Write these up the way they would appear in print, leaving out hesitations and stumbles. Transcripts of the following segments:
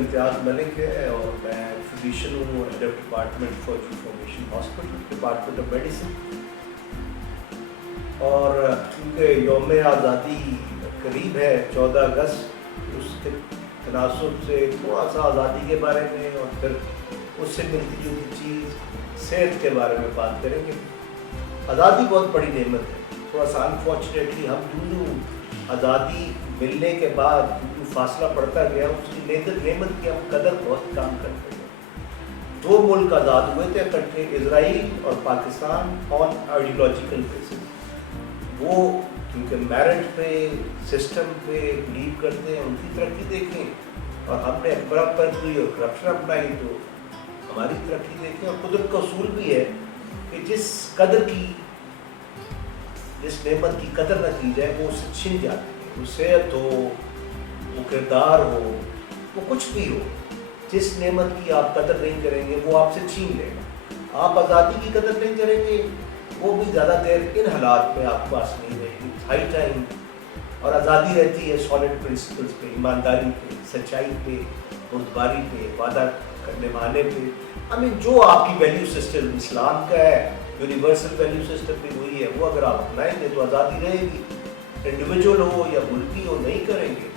इम्तियाज़ मलिक है और मैं फिजिशियन हूँ, head of department for information hospital, department of medicine. और क्योंकि यौम आज़ादी करीब है 14 अगस्त, उसके तनासुब से थोड़ा सा आज़ादी के बारे में और फिर उससे मिलती जुलती चीज़ सेहत के बारे में बात करेंगे। आज़ादी बहुत बड़ी नेमत है, थोड़ा सा अनफॉर्चुनेटली हम यूँ आज़ादी मिलने के बाद जो फासला पड़ता गया उसकी नेमत की हम कदर बहुत कम करते हैं। 2 मुल्क आज़ाद हुए थे इकट्ठे, इजराइल और पाकिस्तान, ऑन आइडियोलॉजिकल बेसिस। वो क्योंकि मेरिट पे, सिस्टम पे बिलीव करते हैं, उनकी तरक्की देखें, और हमने अफरा-तफरी और करप्शन अपनाई तो हमारी तरक्की देखें। और कुदरत का उसूल भी है कि जिस नेमत की कदर न की जाए वो उससे छिन जाती है। वो सेहत हो, वो किरदार हो, वो कुछ भी हो, जिस नेमत की आप कदर नहीं करेंगे वो आपसे छीन लेगा। आप आज़ादी की कदर नहीं करेंगे, वो भी ज़्यादा देर इन हालात में आपके पास नहीं रहेगी। हाई टाइम और आज़ादी रहती है सॉलिड प्रिंसिपल्स पे, ईमानदारी पे, सच्चाई पे, बुर्दबारी पे, वादा निभाने पे। जो आपकी वैल्यू सिस्टम इस्लाम का है, यूनिवर्सल वैल्यू सिस्टम भी वही है, वो अगर आप अपनाएंगे तो आज़ादी रहेगी। इंडिविजुअल हो या मुल्की हो, नहीं करेंगे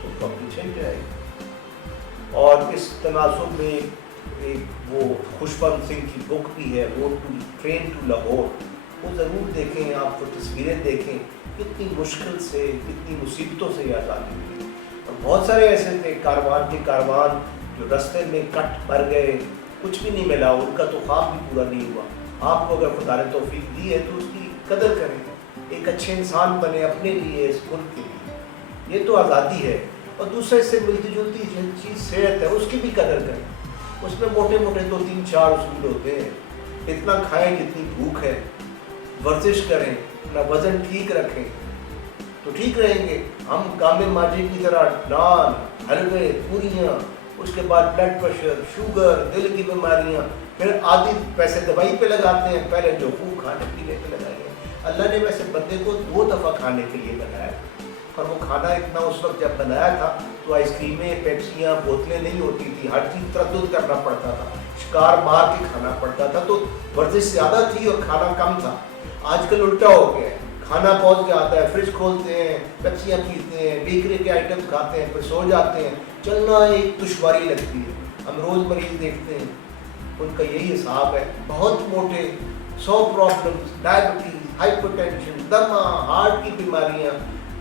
तो प्रॉब्लम छिन जाएगी। और इस तनासुब में एक वो खुशवंत सिंह की बुक भी है, road to train to Lahore, वो ज़रूर देखें, आपको तस्वीरें देखें, कितनी मुश्किल से, कितनी मुसीबतों से ये आज़ादी मिली। और बहुत सारे ऐसे थे कारवान जो रास्ते में कट मर गए, कुछ भी नहीं मिला, उनका तो ख्वाब भी पूरा नहीं हुआ। आपको अगर खुदा ने तौफीक दी है तो उसकी कदर करें, एक अच्छे इंसान बने अपने लिए, इस मुल्क के लिए। ये तो आज़ादी है। और दूसरे से मिलती जुलती चीज़ सेहत है, उसकी भी कदर करें। उसमें मोटे मोटे 2-3-4 उसूल होते हैं। इतना खाएं जितनी भूख है, वर्जिश करें, अपना वज़न ठीक रखें तो ठीक रहेंगे। हम कामे माजी की तरह नान, हलवे, पूरियाँ, उसके बाद ब्लड प्रेशर, शुगर, दिल की बीमारियाँ, फिर आधी पैसे दवाई पे लगाते हैं, पहले जो खूब खाने पीने पे लगाएंगे। अल्लाह ने वैसे बंदे को 2 दफ़ा खाने के लिए बनाया, और वो खाना इतना उस वक्त जब बनाया था तो आइसक्रीमें, पेप्सियाँ, बोतलें नहीं होती थी, हर चीज़ तरद्दुद करना पड़ता था, शिकार मार के खाना पड़ता था, तो वर्जिश ज़्यादा थी और खाना कम था। आजकल उल्टा हो गया है, खाना पहुँच के आता है, फ्रिज खोलते हैं, पेप्सियाँ पीते हैं, बेकरी के आइटम्स खाते हैं, फिर सो जाते हैं। चलना एक दुश्वारी लगती है। हम रोज़ मरीज देखते हैं, उनका यही हिसाब है, बहुत मोटे, 100 प्रॉब्लम्स, डायबिटीज़, हाइपरटेंशन, दमा, हार्ट की बीमारियाँ,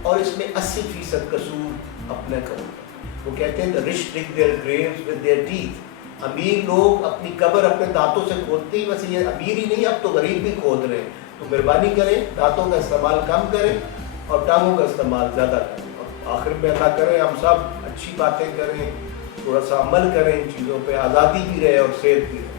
और इसमें 80% कसूर अपने का होता है। वो कहते हैं the rich dig their graves with their teeth. अमीर लोग अपनी कब्र अपने दांतों से खोदते ही, वैसे ये अमीर ही नहीं, अब तो गरीब भी खोद रहे हैं। तो मेहरबानी करें, दांतों का इस्तेमाल कम करें और टांगों का इस्तेमाल ज़्यादा करें। और आखिर में अल्लाह करें हम सब अच्छी बातें करें, थोड़ा सा अमल करें इन चीज़ों पे, आज़ादी भी रहे और सेहत भी रहे।